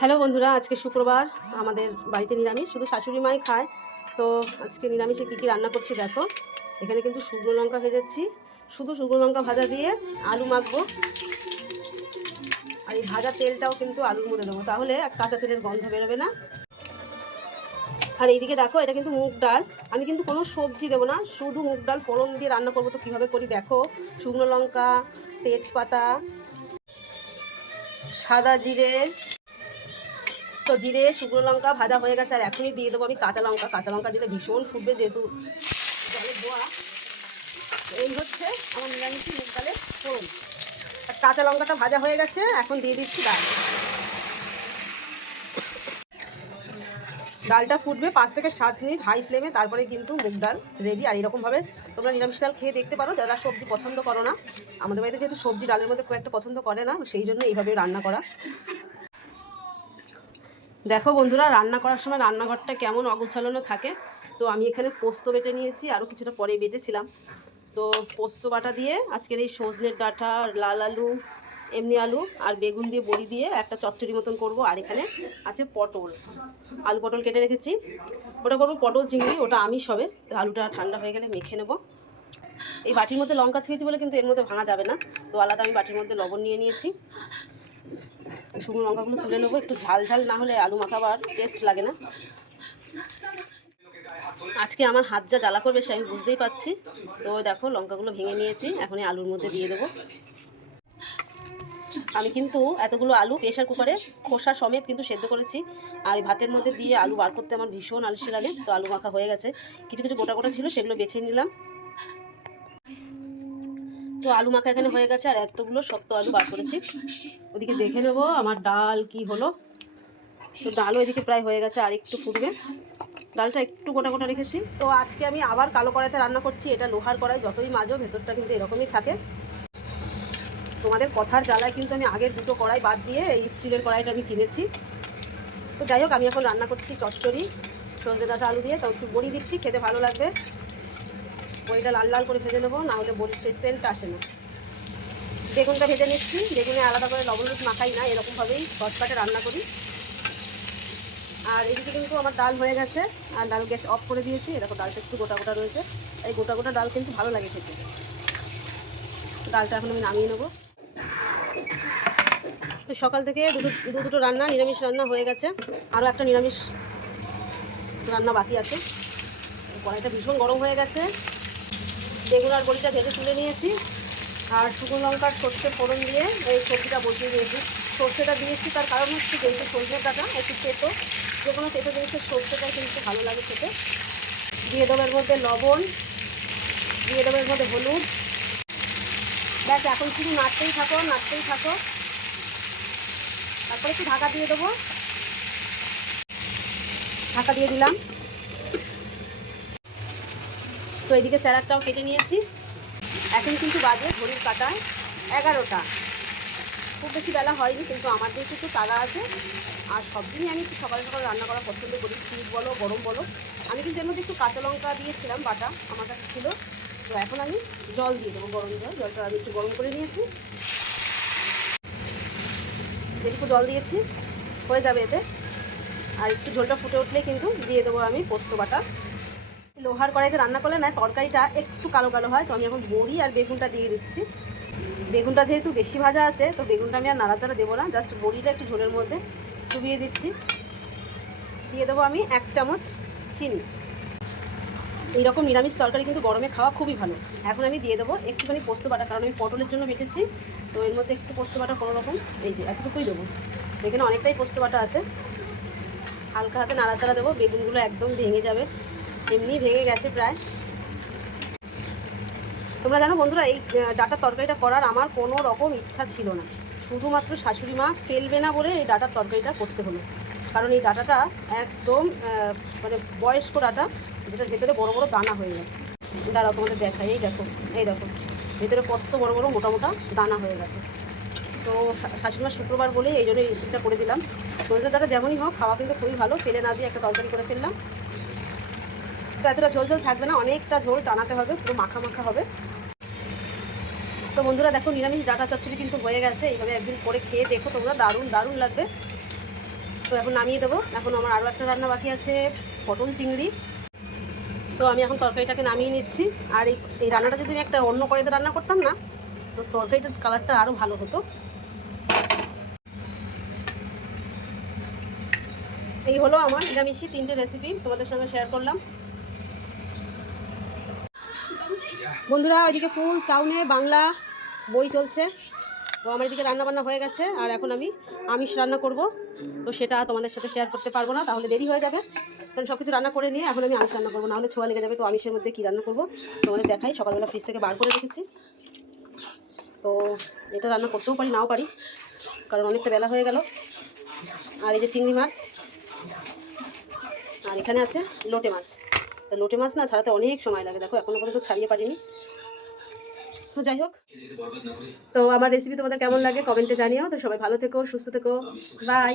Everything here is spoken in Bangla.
হ্যালো বন্ধুরা, আজকে শুক্রবার, আমাদের বাড়িতে নিরামিষ, শুধু শাশুড়ি মাই খায়। তো আজকে নিরামিষে কী কী রান্না করছি দেখো। এখানে কিন্তু শুকনো লঙ্কা ভেজেছি, শুধু শুকনো লঙ্কা ভাজা দিয়ে আলু মাখবো। আর এই ভাজা তেলটাও কিন্তু আলুর মধ্যে দেবো, তাহলে কাঁচা তেলের গন্ধ বেরোবে না। আর এইদিকে দেখো, এটা কিন্তু মুগ ডাল। আমি কিন্তু কোনো সবজি দেবো না, শুধু মুগ ডাল ফোড়ন দিয়ে রান্না করবো। তো কীভাবে করি দেখো। শুকনো লঙ্কা, তেজপাতা, সাদা জিরে, তো জিরে শুকনো লঙ্কা ভাজা হয়ে গেছে। আর এখনই দিয়ে দেবো আমি কাঁচা লঙ্কা। কাঁচা লঙ্কা দিলে ভীষণ ফুটবে, যেহেতু জলে ধোয়া। এই হচ্ছে আমার নিরামিষি মুগ ডালের ফোড়ন। আর কাঁচা লঙ্কাটা ভাজা হয়ে গেছে, এখন দিয়ে দিচ্ছি ডাল। ডালটা ফুটবে 5 থেকে 7 মিনিট হাই ফ্লেমে, তারপরে কিন্তু মুগ ডাল রেডি। আর এরকমভাবে তোমরা নিরামিষ ডাল খেয়ে দেখতে পারো, যারা সবজি পছন্দ করো না। আমাদের বাড়িতে যেহেতু সবজি ডালের মধ্যে খুব একটা পছন্দ করে না, সেই জন্য এইভাবে রান্না করা। দেখো বন্ধুরা, রান্না করার সময় রান্নাঘরটা কেমন অগোছালো থাকে। তো আমি এখানে পোস্ত বেটে নিয়েছি, আরও কিছুটা পরে বেটেছিলাম। তো পোস্ত বাটা দিয়ে আজকের এই সজনের ডাঁটা, লাল আলু, এমনি আলু আর বেগুন দিয়ে বড়ি দিয়ে একটা চচ্চড়ি মতন করব। আর এখানে আছে পটল, আলু পটল কেটে রেখেছি, ওটা করবো পটল চিংড়ি। ওটা আমিষ হবে। তো আলুটা ঠান্ডা হয়ে গেলে মেখে নেব। এই বাটির মধ্যে লঙ্কা থুয়েছি বলে কিন্তু এর মধ্যে ভাঙা যাবে না। তো আলাদা আমি বাটির মধ্যে লবণ নিয়ে নিয়েছি। শুকনো লঙ্কাগুলো তুলে নেবো, একটু ঝাল ঝাল না হলে আলু মাখাবার টেস্ট লাগে না। আজকে আমার হাত যা জ্বালা করবে সে আমি বুঝতেই পারছি। তো দেখো লঙ্কাগুলো ভেঙে নিয়েছি, এখন এই আলুর মধ্যে দিয়ে দেবো। আমি কিন্তু এতগুলো আলু প্রেশার কুকারে খোসা সমেত কিন্তু সেদ্ধ করেছি। আর ভাতের মধ্যে দিয়ে আলু বার করতে আমার ভীষণ আলসে লাগে। তো আলু মাখা হয়ে গেছে, কিছু কিছু গোটা গোটা ছিল, সেগুলো বেছে নিলাম। তো আলু মাখা এখানে হয়ে গেছে, আর এতগুলো শক্ত আলু বার করেছি। ওদিকে দেখে নেবো আমার ডাল কি হলো। তো ডালও এদিকে প্রায় হয়ে গেছে, আর একটু ফুটবে। ডালটা একটু গোটা গোটা রেখেছি। তো আজকে আমি আবার কালো কড়াইতে রান্না করছি। এটা লোহার কড়াই, যতই মাজো ভেতরটা কিন্তু এরকমই থাকে। তোমাদের কথার জ্বালায় কিন্তু আমি আগের দুটো কড়াই বাদ দিয়ে এই স্টিলের কড়াইটা আমি কিনেছি। তো যাই হোক, আমি এখন রান্না করছি চচ্চড়ি সজনে ডাঁটা আলু দিয়ে। তো একটু বড়ি দিচ্ছি, খেতে ভালো লাগবে। বড়িটা লাল লাল করে ভেজে নেবো, না হলে বড়ির সেই সেন্টটা আসে না। বেগুনটা ভেজে নিচ্ছি। বেগুনে আলাদা করে লবণ হলুদ মাখাই না, এরকমভাবেই শর্টকাটে রান্না করি। আর এদিকে কিন্তু আমার ডাল হয়ে গেছে, আর ডাল গ্যাস অফ করে দিয়েছি। দেখো ডালটা একটু গোটা গোটা রয়েছে। এই গোটা গোটা ডাল কিন্তু ভালো লাগে খেতে। ডালটা এখন আমি নামিয়ে নেবো। তো সকাল থেকে দুটো রান্না, নিরামিষ রান্না হয়ে গেছে। আরও একটা নিরামিষ রান্না বাকি আছে। কড়াইটা ভীষণ গরম হয়ে গেছে। বেগুন আর বড়িটা ভেজে তুলে নিয়েছি। আর শুকনো লঙ্কার সর্ষে ফোড়ন দিয়ে এই সবজিটা বসিয়ে দিয়েছি। সর্ষেটা দিয়েছি তার কারণ হচ্ছে যেহেতু সজনে ডাঁটা একটু তেতো, যে কোনো তেতো জিনিসের সর্ষেটা কিন্তু ভালো লাগে খেতে। দিয়ে দেবো এর মধ্যে লবণ, দিয়ে দেবো এর মধ্যে হলুদ। ব্যাস, এখন শুধু নাড়তেই থাকো নাড়তেই থাকো। তারপরে একটু ঢাকা দিয়ে দেবো। ঢাকা দিয়ে দিলাম। তো এদিকে স্যালাডটাও কেটে নিয়েছি। এখন কিন্তু বাজে ঘড়ির কাঁটায় 11টা। খুব বেশি বেলা হয়নি, কিন্তু আমার যেহেতু একটু তাড়া আছে। আর সব দিনই আমি একটু সকাল সকাল রান্না করা পছন্দ করি, শীত বলো গরম বলো। আমি কিন্তু এর মধ্যে একটু কাঁচা লঙ্কা দিয়েছিলাম, বাটা আমার কাছে ছিল। তো এখন আমি জল দিয়ে দেবো, গরম জল। জলটা আমি একটু গরম করে নিয়েছি। যেটুকু জল দিয়েছি হয়ে যাবে এতে। আর একটু ঝোলটা ফুটে উঠলেই কিন্তু দিয়ে দেবো আমি পোস্ত বাটা। লোহার কড়াইতে রান্না করলে না তরকারিটা একটু কালো কালো হয়। তো আমি এখন বড়ি আর বেগুনটা দিয়ে দিচ্ছি। বেগুনটা যেহেতু বেশি ভাজা আছে, তো বেগুনটা আমি আর নাড়াচাড়া দেবো না, জাস্ট বড়িটা একটু ঝোলের মধ্যে চুবিয়ে দিচ্ছি। দিয়ে দেবো আমি 1 চামচ চিনি। এইরকম নিরামিষ তরকারি কিন্তু গরমে খাওয়া খুবই ভালো। এখন আমি দিয়ে দেবো একটুখানি পোস্ত বাটা, কারণ আমি পটলের জন্য বেটেছি। তো এর মধ্যে একটু পোস্ত বাটা কোনো রকম, এই যে এতটুকুই দেবো। এখানে অনেকটাই পোস্ত বাটা আছে। হালকা হাতে নাড়াচাড়া দেবো, বেগুনগুলো একদম ভেঙে যাবে, এমনি ভেঙে গেছে প্রায়। তোমরা জানো বন্ধুরা, এই ডাঁটার তরকারিটা করার আমার কোনো রকম ইচ্ছা ছিল না। শুধুমাত্র শাশুড়ি মা ফেলবে না বলে এই ডাঁটার তরকারিটা করতে হলো। কারণ এই ডাঁটাটা একদম মানে বয়স্ক ডাঁটা, যেটার ভেতরে বড় বড় দানা হয়ে গেছে। দাঁড়াও তোমাদের দেখাই, এই দেখো, এই দেখো ভেতরে কত বড় বড় মোটা মোটা দানা হয়ে গেছে। তো শাশুড়ি মা শুক্রবার বলেই এই জন্য এই রেসিপিটা করে দিলাম। সজনে ডাঁটা যেমনই হোক খাওয়া কিন্তু খুবই ভালো। ফেলে না দিয়ে একটা তরকারি করে ফেললাম। তো এতটা ঝোল ঝোল থাকবে না, অনেকটা ঝোল টানাতে হবে, পুরো মাখা মাখা হবে। তো বন্ধুরা দেখো, নিরামিষ ডাঁটা চচ্চড়ি কিন্তু হয়ে গেছে। এইভাবে একদিন করে খেয়ে দেখো তোমরা, দারুণ দারুণ লাগবে। তো এখন নামিয়ে দেবো। এখন আমার আরও একটা রান্না বাকি আছে, পটল চিংড়ি। তো আমি এখন তরকারিটাকে নামিয়ে নিচ্ছি। আর এই রান্নাটা যদি আমি একটা অন্য কড়াইতে রান্না করতাম না, তো তরকারিটার কালারটা আরও ভালো হতো। এই হলো আমার নিরামিষি 3টে রেসিপি তোমাদের সঙ্গে শেয়ার করলাম। বন্ধুরা, ওইদিকে ফুল সাউন্ডে বাংলা বই চলছে। তো আমার এদিকে রান্নাবান্না হয়ে গেছে, আর এখন আমি আমিষ রান্না করব। তো সেটা তোমাদের সাথে শেয়ার করতে পারবো না, তাহলে দেরি হয়ে যাবে। কারণ সব কিছু রান্না করে নিয়ে এখন আমি আমিষ রান্না করবো, নাহলে ছোঁয়া লেগে যাবে। তো আমিষের মধ্যে কী রান্না করবো তোমাদের দেখাই। সকালবেলা ফ্রিজ থেকে বার করে রেখেছি। তো এটা রান্না করতেও পারি, নাও পারি, কারণ অনেকটা বেলা হয়ে গেল। আর এই যে চিংড়ি মাছ, আর এখানে আছে লোটে মাছ। তা লোটে মাছ না ছাড়াতে অনেক সময় লাগে, দেখো এখনো পর্যন্ত ছাড়িয়ে পারিনি। তো যাই হোক, তো আমার রেসিপি তোমাদের কেমন লাগে কমেন্টে জানিও। তো সবাই ভালো থেকো, সুস্থ থেকো, বাই।